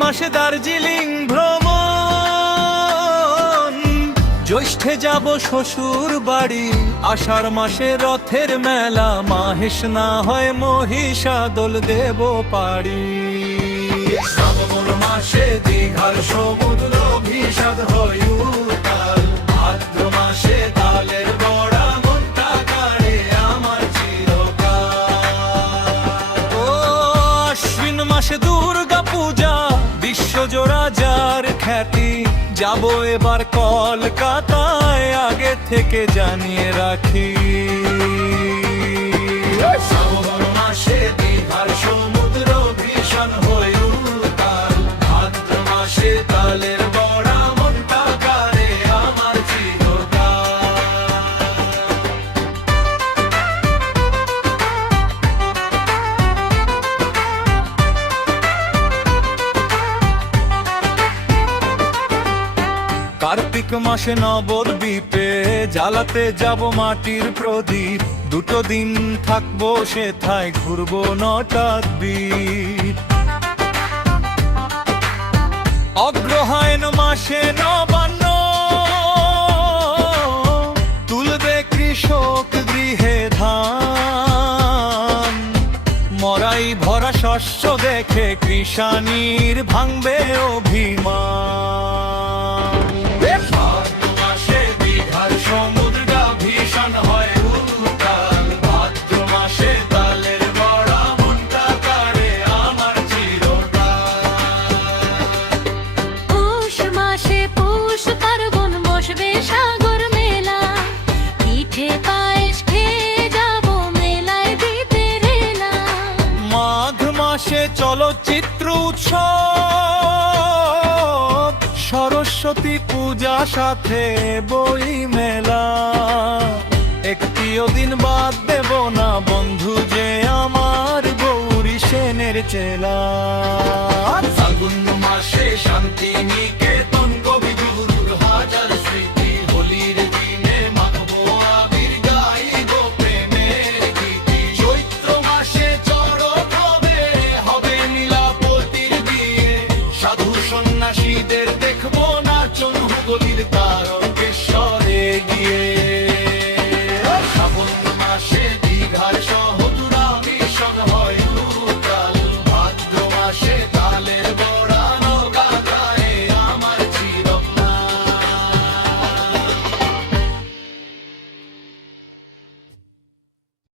মাসে দার্জিলিং ভ্রমণ, জ্যৈষ্ঠে যাব শ্বশুর বাড়ি, আষাঢ় মাসে রথের মেলা, মাহেশ না হয় মহিষাদল দেব পাড়ি। শ্রাবণ মাসে দীঘার সমুদ্র বিষাদ হয় উত্তাল, ভাদ্র মাসে তালের বড়া মনটা কাড়ে আমার চিরকাল। ও আশ্বিন মাসে দুর্গা পূজা, বিশ্বজোড়া যার খ্যাতি, যাব এবার কলকাতায়, আগে থেকে জানিয়ে রাখি। শ্রাবণ মাসে দীঘার সমুদ্র ভীষণ হয়ে উত্তাল, ভাদ্র মাসে তালের বড়া মনটা কাড়ে আমার চিরকাল। কার্তিক মাসে নবদ্বীপে জ্বালাতে যাব মাটির প্রদীপ, দুটো দিন থাকবো সেথায়, ঘুরবো 9টা দ্বীপ। অগ্রহায়ণ মাসে নবান্ন, তুলবে কৃষক গৃহে ধান, মরাই ভরা শস্য দেখে কৃষাণীর ভাঙবে অভিমান। সমুদ্র ভীষণ হয় উত্তাল, ভাদ্র মাসে তালের বড়া মনটা কাড়ে আমার চিরকাল। পৌষ মাসে পৌষ পার্বণ, বসবে সাগর মেলা, পিঠে পায়েস খেয়ে যাব মেলায় দিতে রেলা। মাঘ মাসে চলচ্চিত্র উৎসব, সরস্বতী পূজা সাথে বই মেলা, একটিও দিন বাদ দেব না বন্ধু যে আমার গৌরী সেনের চেলা। ফাল্গুন মাসে শান্তি নিকেতন, কবি গুরুর হাজার স্মৃতি, হোলির দিনে মাখবো আবির, গাইবো প্রেমের গীতি। চৈত্র মাসে চড়ক হবে নীলাপতির বিয়ে, সাধু সন্ন্যাসীদের দেখবো নাচন হুগলির তারকেশ্বরে গিয়ে।